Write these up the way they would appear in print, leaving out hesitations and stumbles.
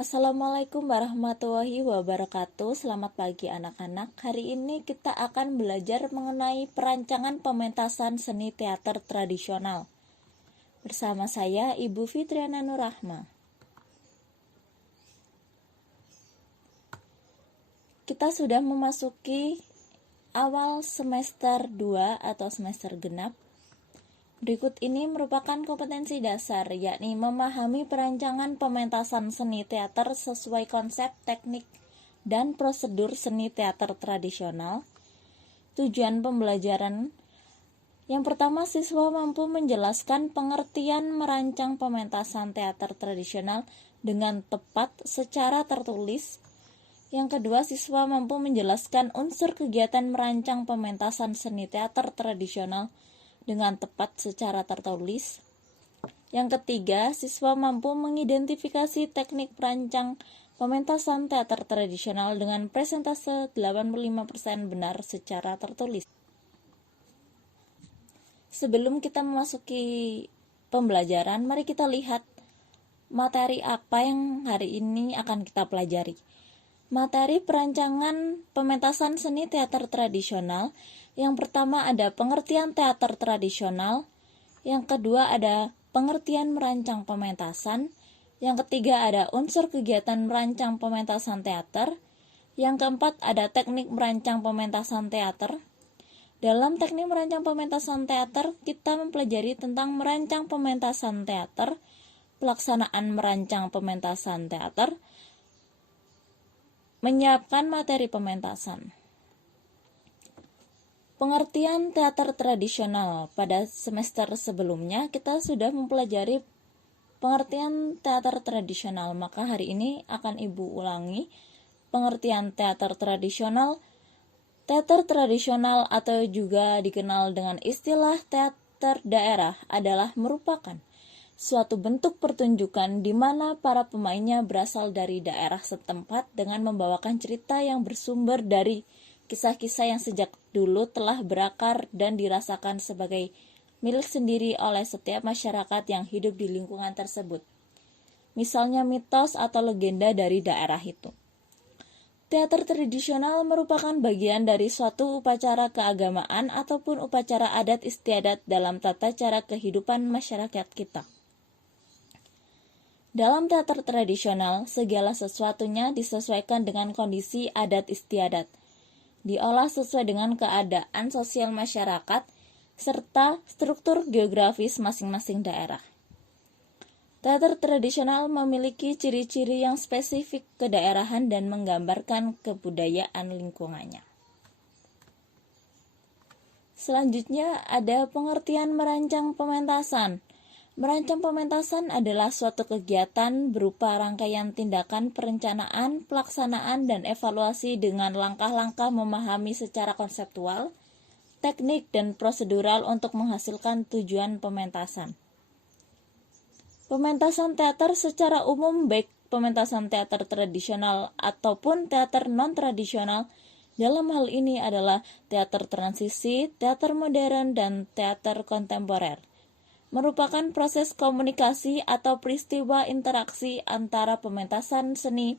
Assalamualaikum warahmatullahi wabarakatuh. Selamat pagi anak-anak. Hari ini kita akan belajar mengenai perancangan pementasan seni teater tradisional. Bersama saya Ibu Fitriana Nurrahma. Kita sudah memasuki awal semester 2 atau semester genap. Berikut ini merupakan kompetensi dasar, yakni memahami perancangan pementasan seni teater sesuai konsep, teknik, dan prosedur seni teater tradisional. Tujuan pembelajaran: yang pertama, siswa mampu menjelaskan pengertian merancang pementasan teater tradisional dengan tepat secara tertulis. Yang kedua, siswa mampu menjelaskan unsur kegiatan merancang pementasan seni teater tradisional dengan tepat secara tertulis. Yang ketiga, siswa mampu mengidentifikasi teknik perancang pementasan teater tradisional dengan persentase 85% benar secara tertulis. Sebelum kita memasuki pembelajaran, mari kita lihat materi apa yang hari ini akan kita pelajari. Materi perancangan pementasan seni teater tradisional. Yang pertama ada pengertian teater tradisional, yang kedua ada pengertian merancang pementasan, yang ketiga ada unsur kegiatan merancang pementasan teater, yang keempat ada teknik merancang pementasan teater. Dalam teknik merancang pementasan teater, kita mempelajari tentang merancang pementasan teater, pelaksanaan merancang pementasan teater, menyiapkan materi pementasan. Pengertian teater tradisional. Pada semester sebelumnya kita sudah mempelajari pengertian teater tradisional, maka hari ini akan Ibu ulangi pengertian teater tradisional. Teater tradisional atau juga dikenal dengan istilah teater daerah adalah merupakan suatu bentuk pertunjukan di mana para pemainnya berasal dari daerah setempat dengan membawakan cerita yang bersumber dari kisah-kisah yang sejak dulu telah berakar dan dirasakan sebagai milik sendiri oleh setiap masyarakat yang hidup di lingkungan tersebut. Misalnya mitos atau legenda dari daerah itu. Teater tradisional merupakan bagian dari suatu upacara keagamaan ataupun upacara adat istiadat dalam tata cara kehidupan masyarakat kita. Dalam teater tradisional, segala sesuatunya disesuaikan dengan kondisi adat istiadat, diolah sesuai dengan keadaan sosial masyarakat serta struktur geografis masing-masing daerah. Teater tradisional memiliki ciri-ciri yang spesifik kedaerahan dan menggambarkan kebudayaan lingkungannya. Selanjutnya ada pengertian merancang pementasan. Merancang pementasan adalah suatu kegiatan berupa rangkaian tindakan perencanaan, pelaksanaan, dan evaluasi dengan langkah-langkah memahami secara konseptual, teknik, dan prosedural untuk menghasilkan tujuan pementasan. Pementasan teater secara umum, baik pementasan teater tradisional ataupun teater non-tradisional, dalam hal ini adalah teater transisi, teater modern, dan teater kontemporer, merupakan proses komunikasi atau peristiwa interaksi antara pementasan seni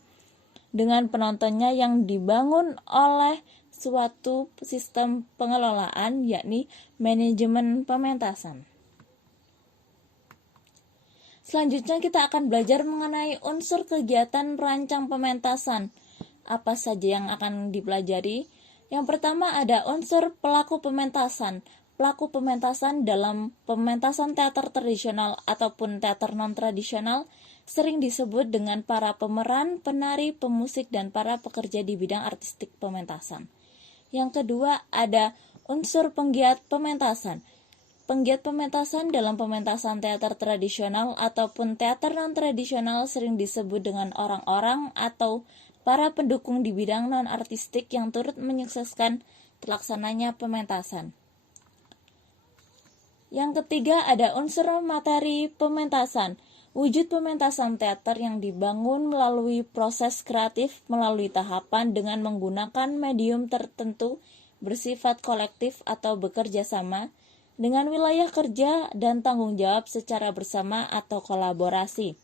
dengan penontonnya yang dibangun oleh suatu sistem pengelolaan, yakni manajemen pementasan. Selanjutnya kita akan belajar mengenai unsur kegiatan merancang pementasan. Apa saja yang akan dipelajari? Yang pertama ada unsur pelaku pementasan. Pelaku pementasan dalam pementasan teater tradisional ataupun teater non-tradisional sering disebut dengan para pemeran, penari, pemusik, dan para pekerja di bidang artistik pementasan. Yang kedua ada unsur penggiat pementasan. Penggiat pementasan dalam pementasan teater tradisional ataupun teater non-tradisional sering disebut dengan orang-orang atau para pendukung di bidang non-artistik yang turut menyukseskan terlaksananya pementasan. Yang ketiga ada unsur materi pementasan. Wujud pementasan teater yang dibangun melalui proses kreatif melalui tahapan dengan menggunakan medium tertentu bersifat kolektif atau bekerja sama dengan wilayah kerja dan tanggung jawab secara bersama atau kolaborasi.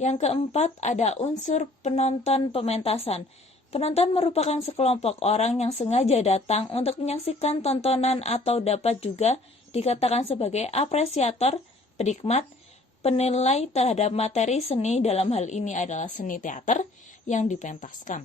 Yang keempat, ada unsur penonton pementasan. Penonton merupakan sekelompok orang yang sengaja datang untuk menyaksikan tontonan atau dapat juga dikatakan sebagai apresiator, penikmat, penilai terhadap materi seni, dalam hal ini adalah seni teater yang dipentaskan.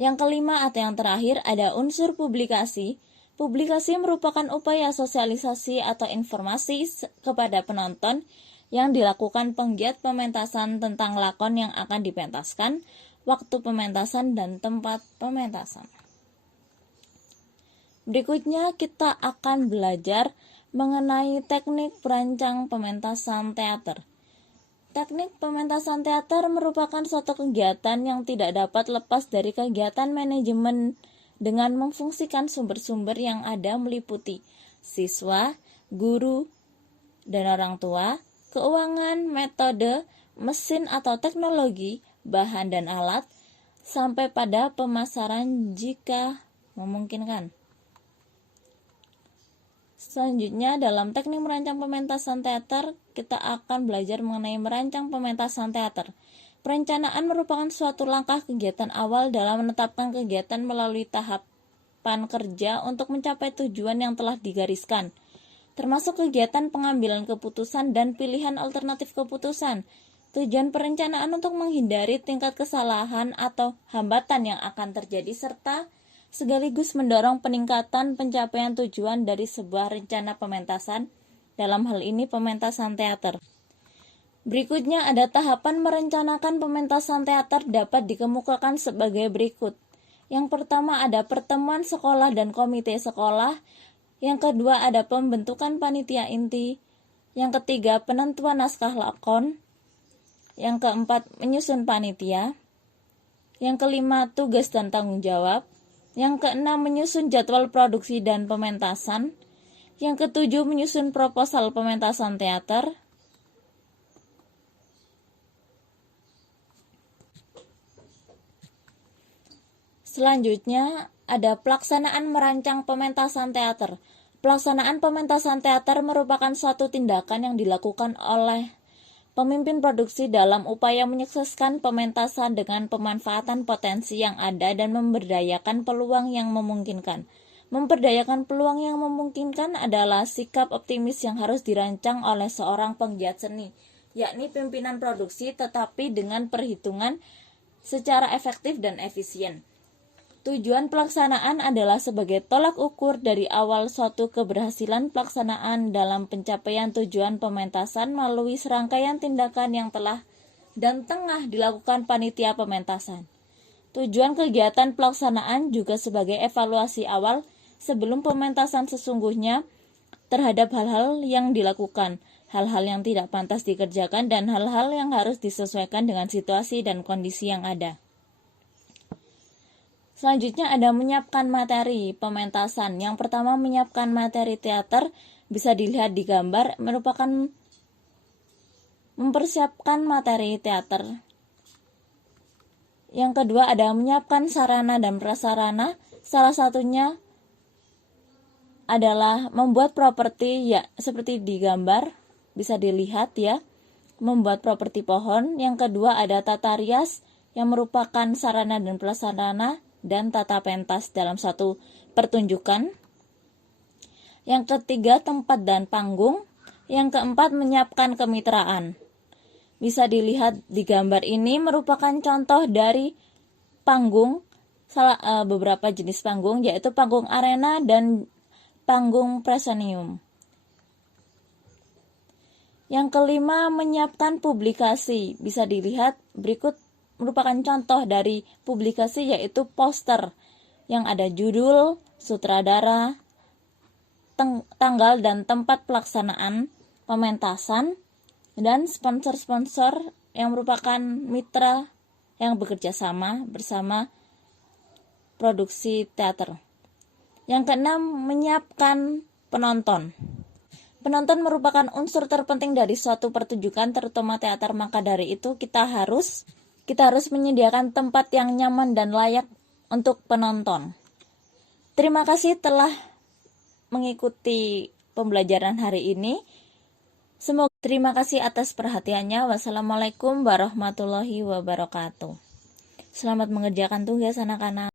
Yang kelima atau yang terakhir, ada unsur publikasi. Publikasi merupakan upaya sosialisasi atau informasi kepada penonton yang dilakukan penggiat pementasan tentang lakon yang akan dipentaskan, waktu pementasan, dan tempat pementasan. Berikutnya kita akan belajar mengenai teknik perancang pementasan teater. Teknik pementasan teater merupakan suatu kegiatan yang tidak dapat lepas dari kegiatan manajemen dengan memfungsikan sumber-sumber yang ada meliputi siswa, guru, dan orang tua, keuangan, metode, mesin atau teknologi, bahan dan alat, sampai pada pemasaran jika memungkinkan. Selanjutnya, dalam teknik merancang pementasan teater, kita akan belajar mengenai merancang pementasan teater. Perencanaan merupakan suatu langkah kegiatan awal dalam menetapkan kegiatan melalui tahapan kerja untuk mencapai tujuan yang telah digariskan, termasuk kegiatan pengambilan keputusan dan pilihan alternatif keputusan. Tujuan perencanaan untuk menghindari tingkat kesalahan atau hambatan yang akan terjadi serta sekaligus mendorong peningkatan pencapaian tujuan dari sebuah rencana pementasan, dalam hal ini pementasan teater. Berikutnya ada tahapan merencanakan pementasan teater dapat dikemukakan sebagai berikut. Yang pertama ada pertemuan sekolah dan komite sekolah. Yang kedua ada pembentukan panitia inti. Yang ketiga penentuan naskah lakon. Yang keempat menyusun panitia. Yang kelima tugas dan tanggung jawab. Yang keenam menyusun jadwal produksi dan pementasan. Yang ketujuh menyusun proposal pementasan teater. Selanjutnya, ada pelaksanaan merancang pementasan teater. Pelaksanaan pementasan teater merupakan suatu tindakan yang dilakukan oleh pemimpin produksi dalam upaya menyukseskan pementasan dengan pemanfaatan potensi yang ada dan memberdayakan peluang yang memungkinkan. Memberdayakan peluang yang memungkinkan adalah sikap optimis yang harus dirancang oleh seorang penggiat seni, yakni pimpinan produksi, tetapi dengan perhitungan secara efektif dan efisien. Tujuan pelaksanaan adalah sebagai tolak ukur dari awal suatu keberhasilan pelaksanaan dalam pencapaian tujuan pementasan melalui serangkaian tindakan yang telah dan tengah dilakukan panitia pementasan. Tujuan kegiatan pelaksanaan juga sebagai evaluasi awal sebelum pementasan sesungguhnya terhadap hal-hal yang dilakukan, hal-hal yang tidak pantas dikerjakan, dan hal-hal yang harus disesuaikan dengan situasi dan kondisi yang ada. Selanjutnya ada menyiapkan materi pementasan. Yang pertama, menyiapkan materi teater, bisa dilihat di gambar, merupakan mempersiapkan materi teater. Yang kedua ada menyiapkan sarana dan prasarana. Salah satunya adalah membuat properti, ya seperti di gambar, bisa dilihat ya, membuat properti pohon. Yang kedua ada tata rias, yang merupakan sarana dan prasarana dan tata pentas dalam satu pertunjukan. Yang ketiga tempat dan panggung. Yang keempat menyiapkan kemitraan. Bisa dilihat di gambar ini merupakan contoh dari panggung, beberapa jenis panggung, yaitu panggung arena dan panggung proscenium. Yang kelima menyiapkan publikasi. Bisa dilihat berikut merupakan contoh dari publikasi, yaitu poster yang ada judul, sutradara, tanggal dan tempat pelaksanaan pementasan, dan sponsor-sponsor yang merupakan mitra yang bekerja sama bersama produksi teater. Yang keenam, menyiapkan penonton. Penonton merupakan unsur terpenting dari suatu pertunjukan, terutama teater, maka dari itu kita harus menyediakan tempat yang nyaman dan layak untuk penonton. Terima kasih telah mengikuti pembelajaran hari ini. Semoga Terima kasih atas perhatiannya. Wassalamualaikum warahmatullahi wabarakatuh. Selamat mengerjakan tugas anak-anak.